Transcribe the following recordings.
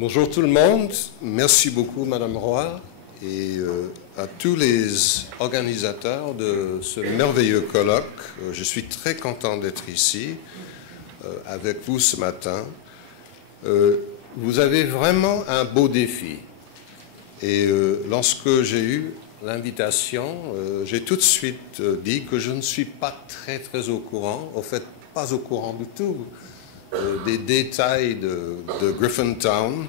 Bonjour tout le monde, merci beaucoup Madame Roy et à tous les organisateurs de ce merveilleux colloque. Je suis très content d'être ici avec vous ce matin. Vous avez vraiment un beau défi et lorsque j'ai eu l'invitation, j'ai tout de suite dit que je ne suis pas très au courant, au fait pas au courant du tout des détails de Griffintown.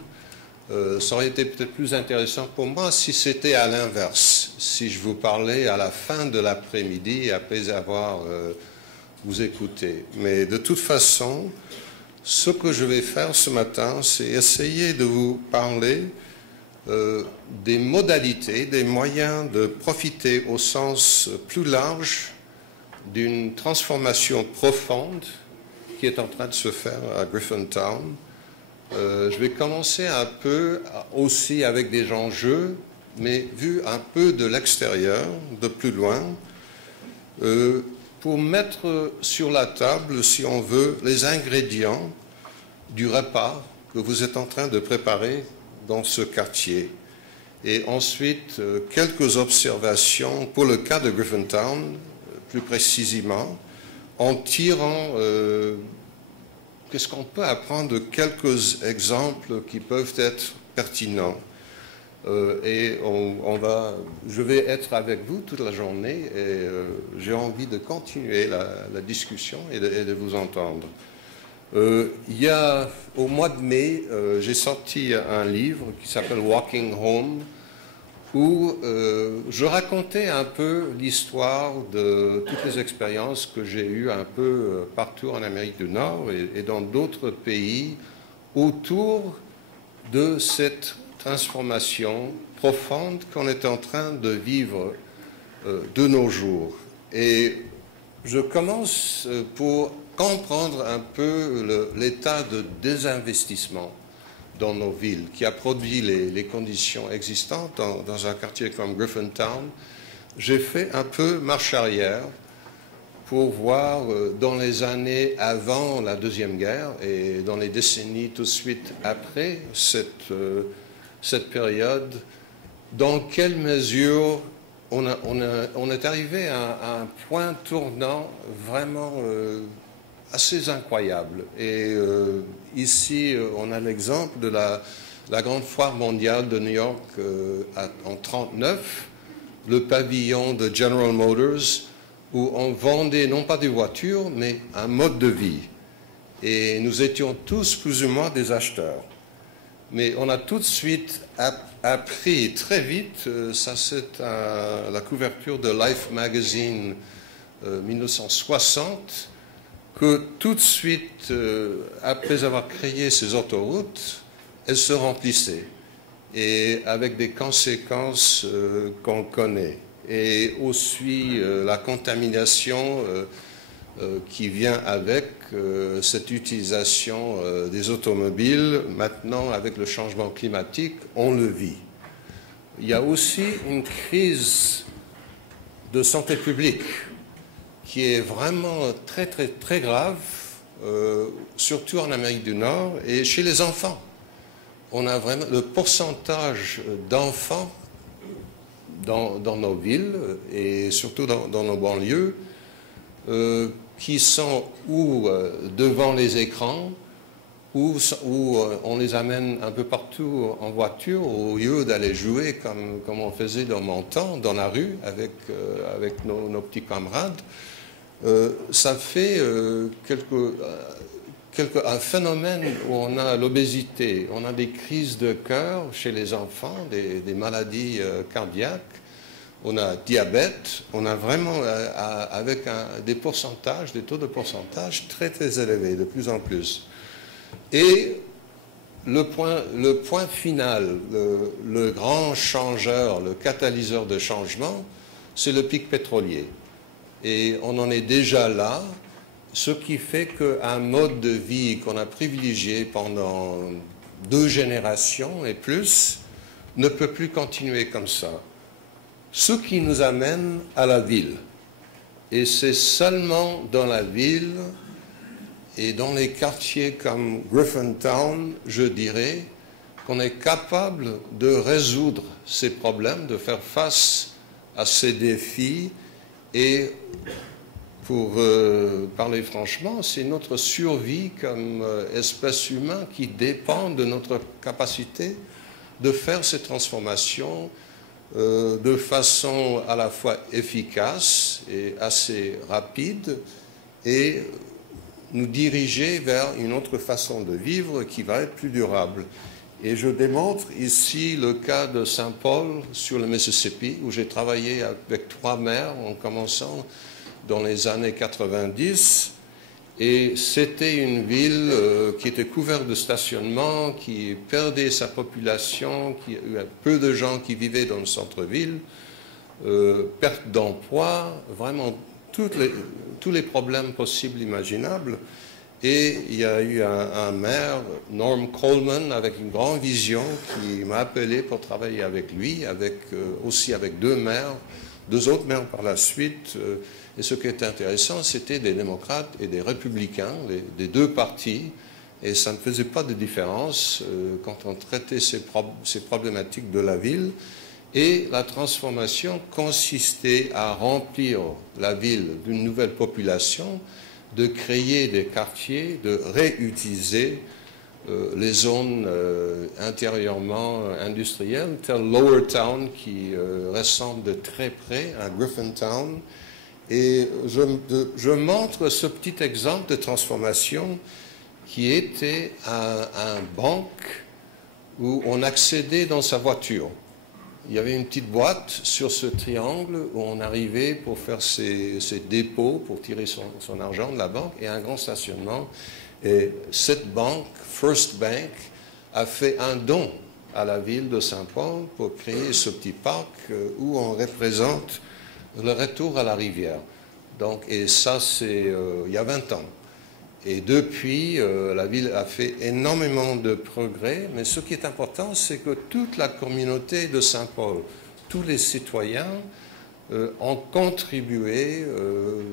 Ça aurait été peut-être plus intéressant pour moi si c'était à l'inverse, si je vous parlais à la fin de l'après-midi après avoir vous écouté. Mais de toute façon, ce que je vais faire ce matin, c'est essayer de vous parler des modalités, des moyens de profiter au sens plus large d'une transformation profonde qui est en train de se faire à Griffintown. Je vais commencer un peu aussi avec des enjeux, mais vu un peu de l'extérieur, de plus loin, pour mettre sur la table, si on veut, les ingrédients du repas que vous êtes en train de préparer dans ce quartier. Et ensuite, quelques observations pour le cas de Griffintown, plus précisément, en tirant qu'est-ce qu'on peut apprendre de quelques exemples qui peuvent être pertinents. Je vais être avec vous toute la journée et j'ai envie de continuer la discussion et de vous entendre. Au mois de mai, j'ai sorti un livre qui s'appelle Walking Home, où je racontais un peu l'histoire de toutes les expériences que j'ai eues un peu partout en Amérique du Nord et dans d'autres pays autour de cette transformation profonde qu'on est en train de vivre de nos jours. Et je commence pour comprendre un peu l'état de désinvestissement dans nos villes, qui a produit les conditions existantes dans un quartier comme Griffintown. J'ai fait un peu marche arrière pour voir dans les années avant la Deuxième Guerre et dans les décennies tout de suite après cette période, dans quelle mesure on est arrivé à un point tournant vraiment assez incroyable. Et ici, on a l'exemple de la grande foire mondiale de New York en 1939, le pavillon de General Motors, où on vendait non pas des voitures, mais un mode de vie. Et nous étions tous plus ou moins des acheteurs. Mais on a tout de suite appris très vite, ça c'est la couverture de Life Magazine 1960, que tout de suite, après avoir créé ces autoroutes, elles se remplissaient, et avec des conséquences qu'on connaît. Et aussi la contamination qui vient avec cette utilisation des automobiles. Maintenant, avec le changement climatique, on le vit. Il y a aussi une crise de santé publique qui est vraiment très grave, surtout en Amérique du Nord et chez les enfants. On a vraiment le pourcentage d'enfants dans nos villes et surtout dans nos banlieues qui sont ou devant les écrans ou on les amène un peu partout en voiture au lieu d'aller jouer comme on faisait dans mon temps, dans la rue avec nos petits camarades. Ça fait un phénomène où on a l'obésité, on a des crises de cœur chez les enfants, des maladies cardiaques, on a diabète, on a vraiment avec des taux de pourcentage très élevés, de plus en plus. Et le point final, le grand changeur, le catalyseur de changement, c'est le pic pétrolier. Et on en est déjà là, ce qui fait qu'un mode de vie qu'on a privilégié pendant 2 générations et plus ne peut plus continuer comme ça. Ce qui nous amène à la ville. Et c'est seulement dans la ville et dans les quartiers comme Griffintown, je dirais, qu'on est capable de résoudre ces problèmes, de faire face à ces défis. Et pour parler franchement, c'est notre survie comme espèce humaine qui dépend de notre capacité de faire ces transformations de façon à la fois efficace et assez rapide et nous diriger vers une autre façon de vivre qui va être plus durable. Et je démontre ici le cas de Saint Paul sur le Mississippi, où j'ai travaillé avec 3 maires en commençant dans les années 90. Et c'était une ville qui était couverte de stationnement, qui perdait sa population, qui avait peu de gens qui vivaient dans le centre-ville, perte d'emploi, vraiment tous les problèmes possibles, imaginables. Et il y a eu un maire, Norm Coleman, avec une grande vision, qui m'a appelé pour travailler avec lui, aussi avec 2 maires, 2 autres maires par la suite. Et ce qui était intéressant, c'était des démocrates et des républicains, des 2 partis. Et ça ne faisait pas de différence quand on traitait ces problématiques de la ville. Et la transformation consistait à remplir la ville d'une nouvelle population, de créer des quartiers, de réutiliser les zones intérieurement industrielles, tel Lower Town qui ressemble de très près à Griffintown. Et je montre ce petit exemple de transformation qui était un banque où on accédait dans sa voiture. Il y avait une petite boîte sur ce triangle où on arrivait pour faire ses dépôts, pour tirer son argent de la banque, et un grand stationnement. Et cette banque, First Bank, a fait un don à la ville de Saint-Paul pour créer ce petit parc où on représente le retour à la rivière. Donc, et ça, c'est il y a 20 ans. Et depuis, la ville a fait énormément de progrès, mais ce qui est important, c'est que toute la communauté de Saint-Paul, tous les citoyens ont contribué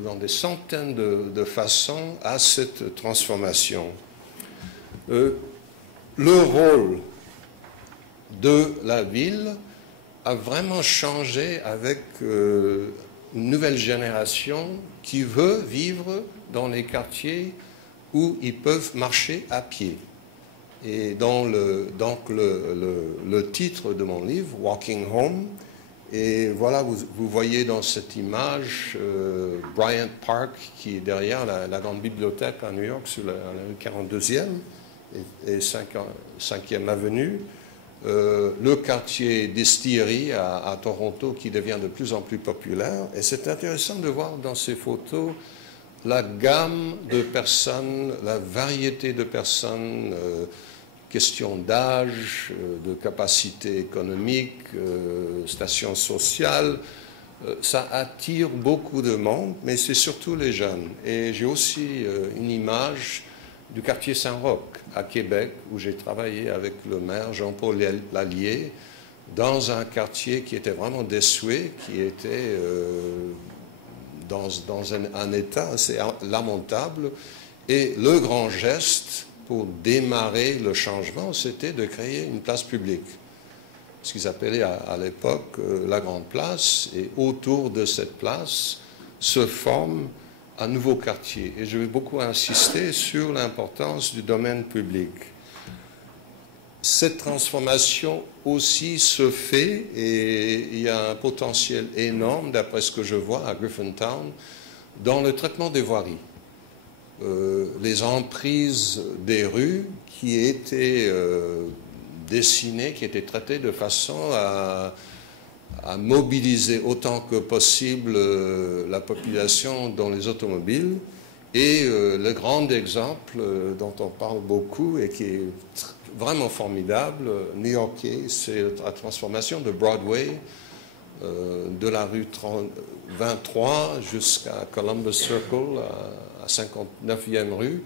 dans des centaines de façons à cette transformation. Le rôle de la ville a vraiment changé avec une nouvelle génération qui veut vivre dans les quartiers où ils peuvent marcher à pied. Et donc le titre de mon livre, Walking Home, et voilà, vous voyez dans cette image Bryant Park qui est derrière la grande bibliothèque à New York sur la rue 42e et 5e avenue. Le quartier Distillery à Toronto qui devient de plus en plus populaire. Et c'est intéressant de voir dans ces photos la gamme de personnes, la variété de personnes, question d'âge, de capacité économique, station sociale. Ça attire beaucoup de monde, mais c'est surtout les jeunes. Et j'ai aussi une image du quartier Saint-Roch à Québec, où j'ai travaillé avec le maire Jean-Paul Lallier, dans un quartier qui était vraiment désuet, qui était dans un état assez lamentable. Et le grand geste pour démarrer le changement, c'était de créer une place publique, ce qu'ils appelaient à l'époque la Grande Place. Et autour de cette place se forme un nouveau quartier. Et je vais beaucoup insister sur l'importance du domaine public. Cette transformation aussi se fait, et il y a un potentiel énorme, d'après ce que je vois à Griffintown, dans le traitement des voiries. Les emprises des rues qui étaient dessinées, qui étaient traitées de façon à mobiliser autant que possible la population dans les automobiles. Et le grand exemple dont on parle beaucoup et qui est vraiment formidable, new-yorkais, c'est la transformation de Broadway, de la rue 23 jusqu'à Columbus Circle, à 59e rue,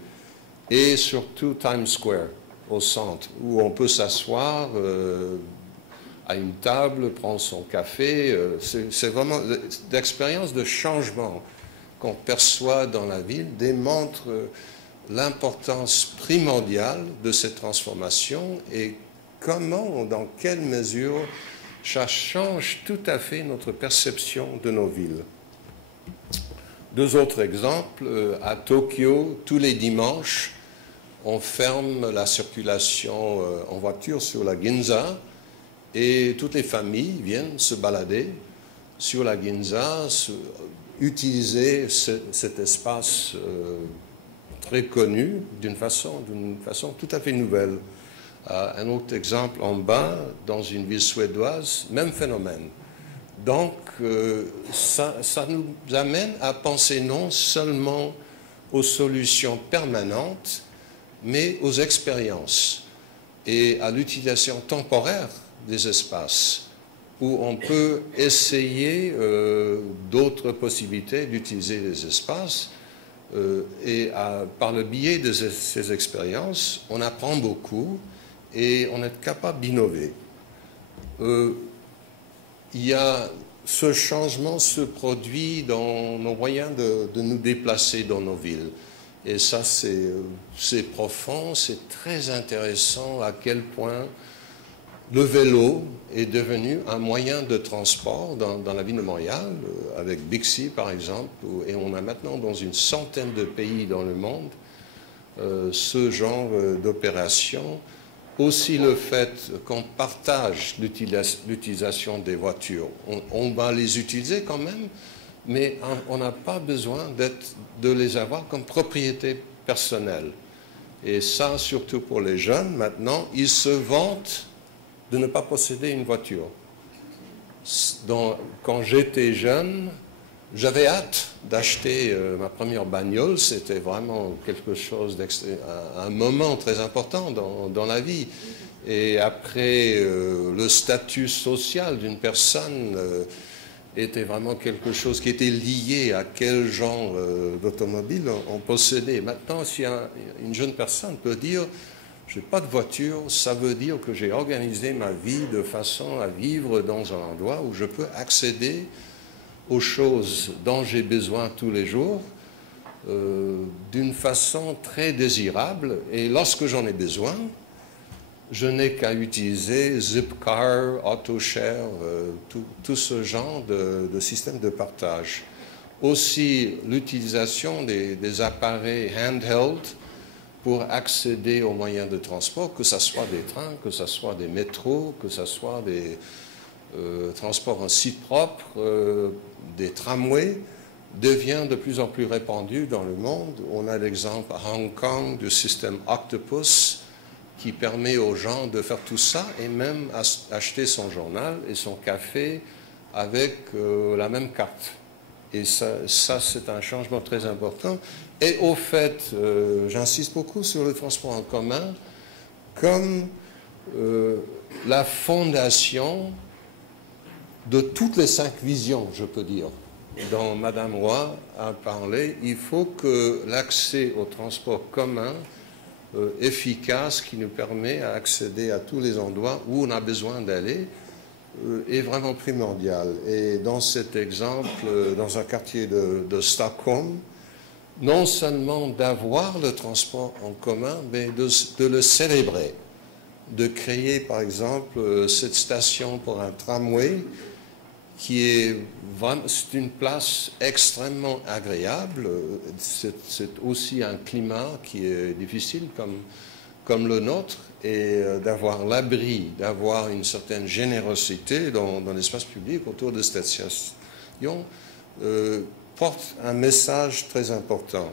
et surtout Times Square, au centre, où on peut s'asseoir à une table, prendre son café. C'est vraiment l'expérience de changement qu'on perçoit dans la ville démontre l'importance primordiale de cette transformation et comment, dans quelle mesure ça change tout à fait notre perception de nos villes. Deux autres exemples. À Tokyo, tous les dimanches, on ferme la circulation en voiture sur la Ginza et toutes les familles viennent se balader sur la Ginza, utiliser cet espace très connu d'une façon tout à fait nouvelle. Un autre exemple en bas, dans une ville suédoise, même phénomène. Donc, ça nous amène à penser non seulement aux solutions permanentes, mais aux expériences et à l'utilisation temporaire des espaces, où on peut essayer d'autres possibilités d'utiliser les espaces. Par le biais de ces expériences, on apprend beaucoup et on est capable d'innover. Ce changement se produit dans nos moyens de nous déplacer dans nos villes. Et ça, c'est profond, c'est très intéressant à quel point le vélo est devenu un moyen de transport dans la ville de Montréal, avec Bixi par exemple, et on a maintenant dans une centaine de pays dans le monde ce genre d'opération. Aussi le fait qu'on partage l'utilisation des voitures. On va les utiliser quand même, mais on n'a pas besoin de les avoir comme propriété personnelle. Et ça, surtout pour les jeunes, maintenant, ils se vantent de ne pas posséder une voiture. Quand j'étais jeune, j'avais hâte d'acheter ma première bagnole. C'était vraiment quelque chose un moment très important dans la vie. Et après, le statut social d'une personne était vraiment quelque chose qui était lié à quel genre d'automobile on possédait. Maintenant, si une jeune personne peut dire « je n'ai pas de voiture », ça veut dire que j'ai organisé ma vie de façon à vivre dans un endroit où je peux accéder aux choses dont j'ai besoin tous les jours d'une façon très désirable. Et lorsque j'en ai besoin, je n'ai qu'à utiliser Zipcar, AutoShare, tout ce genre de système de partage. Aussi l'utilisation des appareils handheld pour accéder aux moyens de transport, que ce soit des trains, que ce soit des métros, que ce soit des transports en site propre, des tramways, devient de plus en plus répandu dans le monde. On a l'exemple à Hong Kong du système Octopus qui permet aux gens de faire tout ça et même acheter son journal et son café avec la même carte. Et ça c'est un changement très important. Et au fait, j'insiste beaucoup sur le transport en commun comme la fondation de toutes les 5 visions, je peux dire, dont Madame Roy a parlé. Il faut que l'accès au transport commun efficace qui nous permet d'accéder à tous les endroits où on a besoin d'aller est vraiment primordial. Et dans cet exemple, dans un quartier de Stockholm, non seulement d'avoir le transport en commun, mais de le célébrer, de créer par exemple cette station pour un tramway qui est vraiment, c'est une place extrêmement agréable. C'est aussi un climat qui est difficile comme le nôtre, et d'avoir l'abri, d'avoir une certaine générosité dans l'espace public autour de cette station porte un message très important.